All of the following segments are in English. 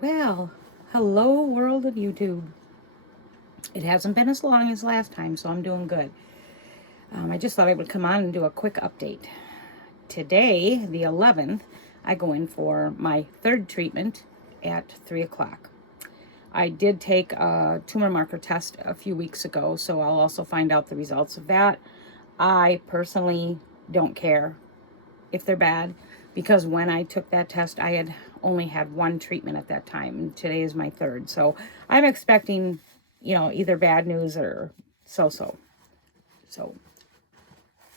Well, hello world of YouTube. It hasn't been as long as last time, so I'm doing good. I just thought I would come on and do a quick update. Today, the 11th, I go in for my third treatment at 3 o'clock. I did take a tumor marker test a few weeks ago, so I'll also find out the results of that. I personally don't care if they're bad, because when I took that test, I had only had one treatment at that time, and today is my third. So I'm expecting, either bad news or so. So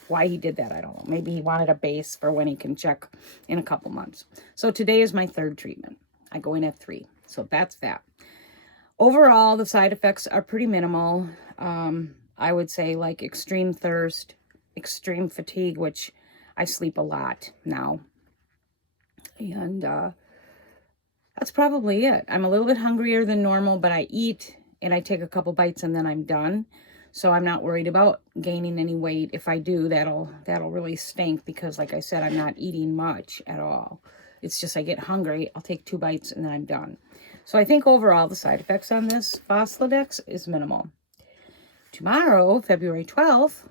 why he did that, I don't know. Maybe he wanted a base for when he can check in a couple months. So today is my third treatment. I go in at 3. So that's that. Overall, the side effects are pretty minimal. I would say like extreme thirst, extreme fatigue, which I sleep a lot now. And that's probably it. I'm a little bit hungrier than normal, but I eat and I take a couple bites and then I'm done. So I'm not worried about gaining any weight. If I do, that'll really stink, because like I said, I'm not eating much at all. It's just I get hungry, I'll take 2 bites and then I'm done. So I think overall the side effects on this Foslodex is minimal. Tomorrow, February 12th,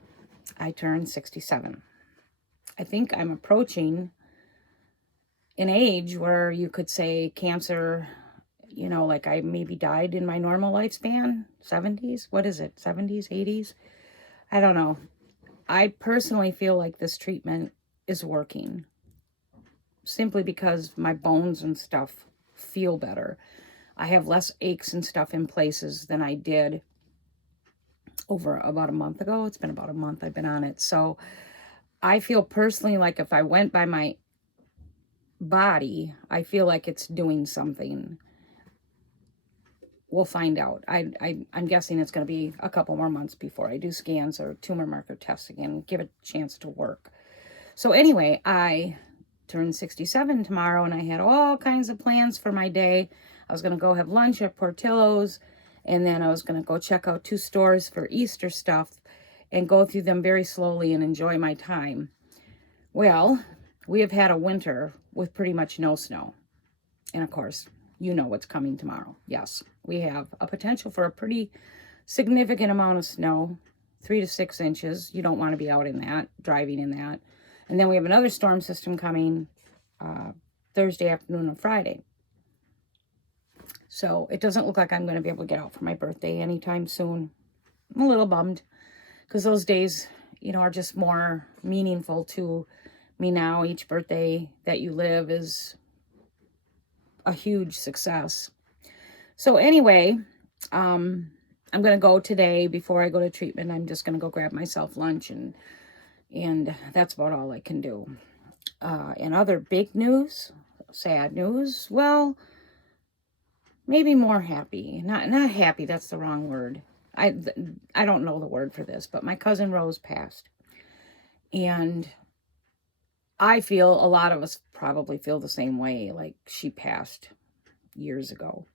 I turn 67. I think I'm approaching an age where you could say cancer, like I maybe died in my normal lifespan, 70s. What is it? 70s, 80s? I don't know. I personally feel like this treatment is working simply because my bones and stuff feel better. I have less aches and stuff in places than I did over about a month ago. It's been about a month I've been on it. So I feel personally like if I went by my body, I feel like it's doing something. We'll find out. I'm guessing it's going to be a couple more months before I do scans or tumor marker tests again, give it a chance to work. So anyway, I turn 67 tomorrow, and I had all kinds of plans for my day. I was going to go have lunch at Portillo's, and then I was going to go check out 2 stores for Easter stuff and go through them very slowly and enjoy my time. Well, we have had a winter with pretty much no snow. And of course, you know what's coming tomorrow. Yes, we have a potential for a pretty significant amount of snow, 3 to 6 inches. You don't want to be out in that, driving in that. And then we have another storm system coming Thursday afternoon and Friday. So it doesn't look like I'm going to be able to get out for my birthday anytime soon. I'm a little bummed because those days, are just more meaningful to me now. Each birthday that you live is a huge success. So anyway, I'm going to go today before I go to treatment. I'm just going to go grab myself lunch, and that's about all I can do. And other big news, sad news, well, maybe more happy. Not happy, that's the wrong word. I don't know the word for this, but my cousin Rose passed. And I feel a lot of us probably feel the same way, like she passed years ago.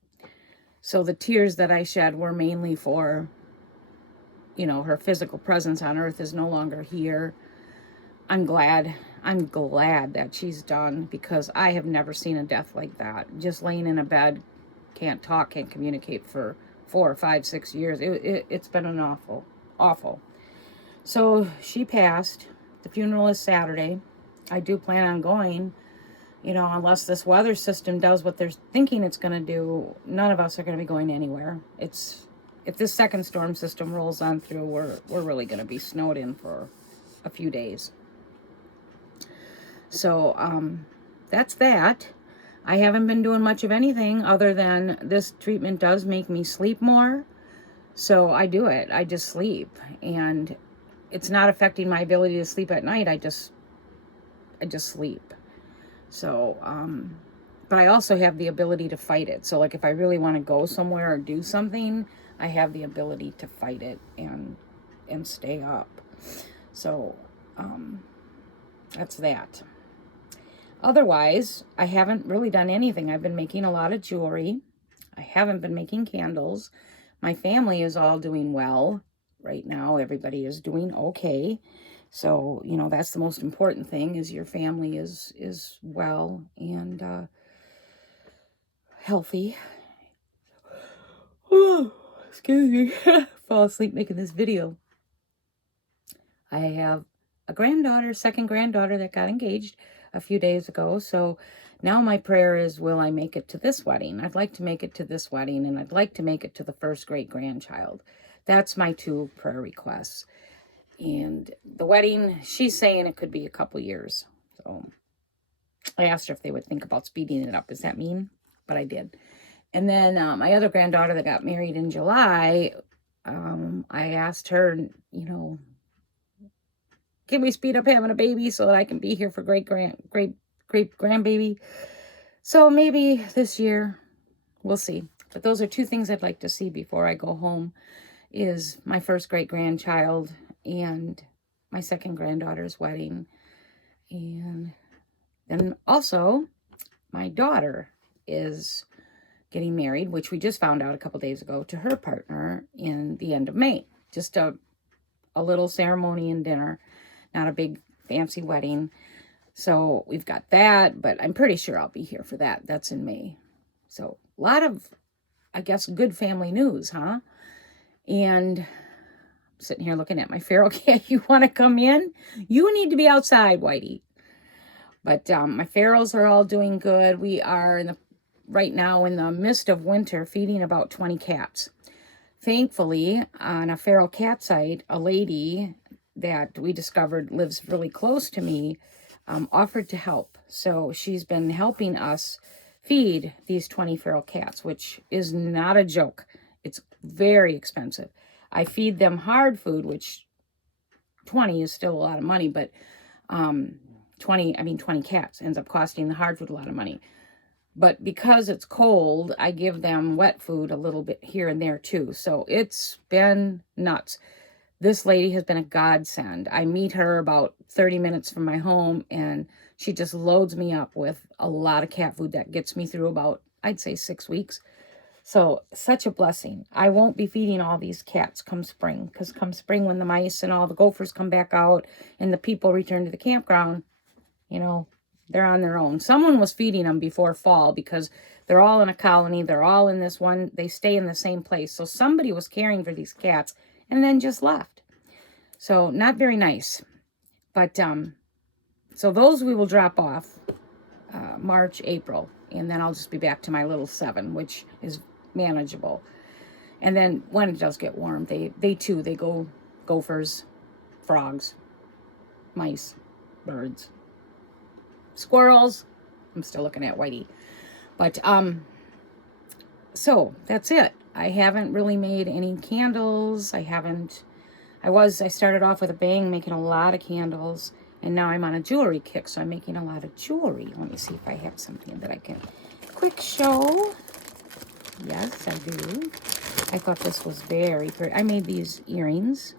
So the tears that I shed were mainly for, her physical presence on earth is no longer here. I'm glad that she's done, because I have never seen a death like that. Just laying in a bed, can't talk, can't communicate for 4, 5, 6 years. It's been an awful. So she passed. The funeral is Saturday. I do plan on going, unless this weather system does what they're thinking it's going to do. None of us are going to be going anywhere. If this second storm system rolls on through, we're really going to be snowed in for a few days. So that's that. I haven't been doing much of anything other than this treatment does make me sleep more. So I do it. I just sleep, and it's not affecting my ability to sleep at night. I just sleep. So, but I also have the ability to fight it. So like if I really want to go somewhere or do something, I have the ability to fight it and stay up. So, that's that. Otherwise, I haven't really done anything. I've been making a lot of jewelry. I haven't been making candles. My family is all doing well right now. Everybody is doing okay. So, that's the most important thing, is your family is well and healthy. Oh, excuse me. Fall asleep making this video. I have a granddaughter, second granddaughter that got engaged a few days ago. So now my prayer is, will I make it to this wedding? I'd like to make it to this wedding, and I'd like to make it to the first great-grandchild. That's my 2 prayer requests. And the wedding, she's saying it could be a couple years. So I asked her if they would think about speeding it up. Does that mean? But I did. And then my other granddaughter that got married in July, I asked her, you know, can we speed up having a baby so that I can be here for great grandbaby? So maybe this year, we'll see. But those are 2 things I'd like to see before I go home, is my first great-grandchild and my second granddaughter's wedding. And then also, my daughter is getting married, which we just found out a couple days ago, to her partner in the end of May. Just a little ceremony and dinner, not a big fancy wedding. So we've got that, but I'm pretty sure I'll be here for that. That's in May. So a lot of, I guess, good family news, huh? And I'm sitting here looking at my feral cat. You want to come in? You need to be outside, Whitey. But my ferals are all doing good. We are right now in the midst of winter, feeding about 20 cats. Thankfully, on a feral cat site, a lady that we discovered lives really close to me offered to help. So she's been helping us feed these 20 feral cats, which is not a joke. It's very expensive. I feed them hard food, which 20 is still a lot of money, but 20 cats ends up costing the hard food a lot of money. But because it's cold, I give them wet food a little bit here and there too. So it's been nuts. This lady has been a godsend. I meet her about 30 minutes from my home, and she just loads me up with a lot of cat food that gets me through about, I'd say, 6 weeks. So such a blessing. I won't be feeding all these cats come spring, because come spring, when the mice and all the gophers come back out and the people return to the campground, you know, they're on their own. Someone was feeding them before fall because they're all in a colony. They're all in this one. They stay in the same place. So somebody was caring for these cats and then just left. So not very nice. But so those we will drop off March, April. And then I'll just be back to my little 7, which is manageable. And then when it does get warm, they go gophers, frogs, mice, birds, squirrels. I'm still looking at Whitey. But so that's it. I haven't really made any candles. I started off with a bang, making a lot of candles, and now I'm on a jewelry kick, so I'm making a lot of jewelry. Let me see if I have something that I can quick show. Yes, I do. I thought this was very pretty. I made these earrings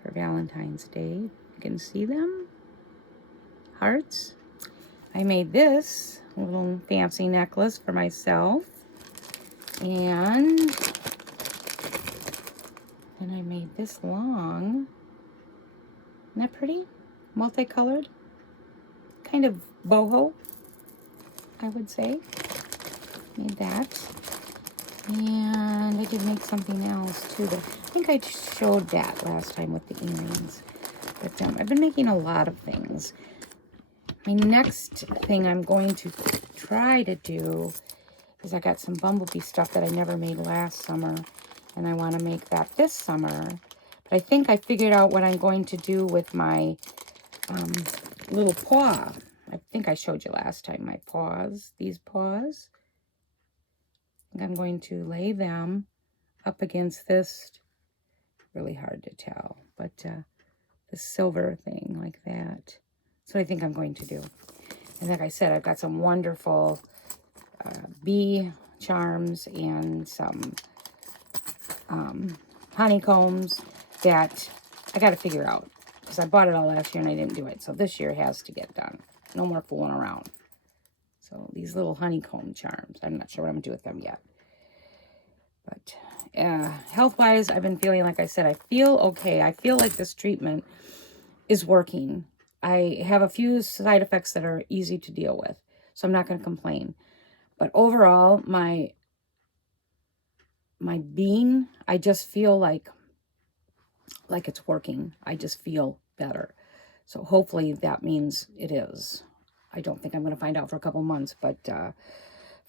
for Valentine's Day. You can see them. Hearts. I made this little fancy necklace for myself. And then I made this long. Isn't that pretty? Multicolored. Kind of boho, I would say. Made that. And I did make something else too. But I think I showed that last time with the earrings. But I've been making a lot of things. My next thing I'm going to try to do is I got some bumblebee stuff that I never made last summer, and I want to make that this summer. But I think I figured out what I'm going to do with my little paw. I think I showed you last time my paws, these paws. I think I'm going to lay them up against this, really hard to tell, but the silver thing like that. That's what I think I'm going to do. And like I said, I've got some wonderful bee charms and some honeycombs that I got to figure out, because I bought it all last year and I didn't do it. So this year has to get done. No more fooling around. So these little honeycomb charms, I'm not sure what I'm going to do with them yet. But health-wise, I've been feeling, like I said, I feel okay. I feel like this treatment is working. I have a few side effects that are easy to deal with, so I'm not going to complain. But overall, my being, I just feel like it's working. I just feel better. So hopefully that means it is. I don't think I'm going to find out for a couple months, but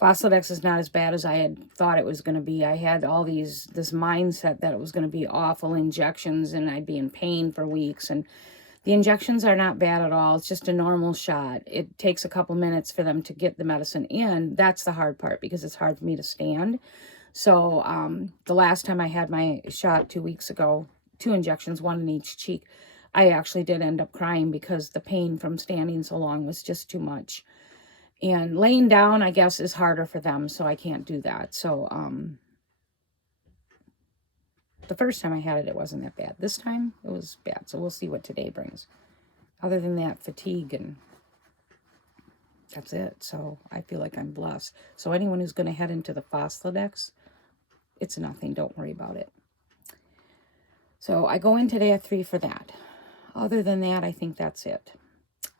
Foslodex is not as bad as I had thought it was going to be. I had all this mindset that it was going to be awful injections and I'd be in pain for weeks. And the injections are not bad at all. It's just a normal shot. It takes a couple minutes for them to get the medicine in. That's the hard part because it's hard for me to stand. So the last time I had my shot 2 weeks ago, 2 injections, 1 in each cheek, I actually did end up crying because the pain from standing so long was just too much. And laying down, I guess, is harder for them, so I can't do that. So the first time I had it, it wasn't that bad. This time, it was bad. So we'll see what today brings. Other than that, fatigue, and that's it. So I feel like I'm blessed. So anyone who's going to head into the Foslodex, it's nothing. Don't worry about it. So I go in today at 3 for that. Other than that, I think that's it.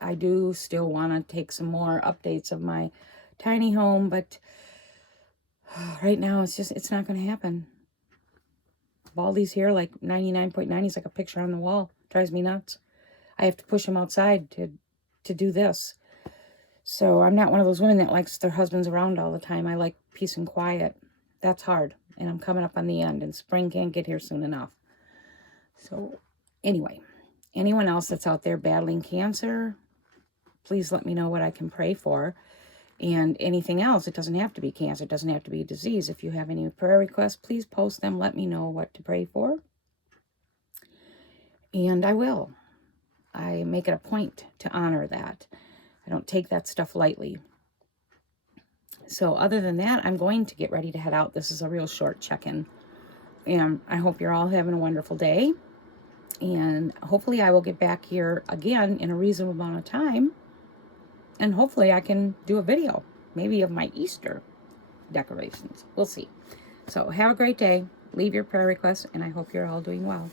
I do still want to take some more updates of my tiny home, but right now it's not going to happen. Baldy's here like 99.9. He's like a picture on the wall. Drives me nuts. I have to push him outside to do this. So I'm not one of those women that likes their husbands around all the time. I like peace and quiet. That's hard. And I'm coming up on the end, and spring can't get here soon enough. So anyway, anyone else that's out there battling cancer, please let me know what I can pray for. And anything else, it doesn't have to be cancer. It doesn't have to be a disease. If you have any prayer requests, please post them. Let me know what to pray for. And I will. I make it a point to honor that. I don't take that stuff lightly. So other than that, I'm going to get ready to head out. This is a real short check-in. And I hope you're all having a wonderful day. And hopefully I will get back here again in a reasonable amount of time. And hopefully I can do a video, maybe of my Easter decorations. We'll see. So have a great day. Leave your prayer requests, and I hope you're all doing well.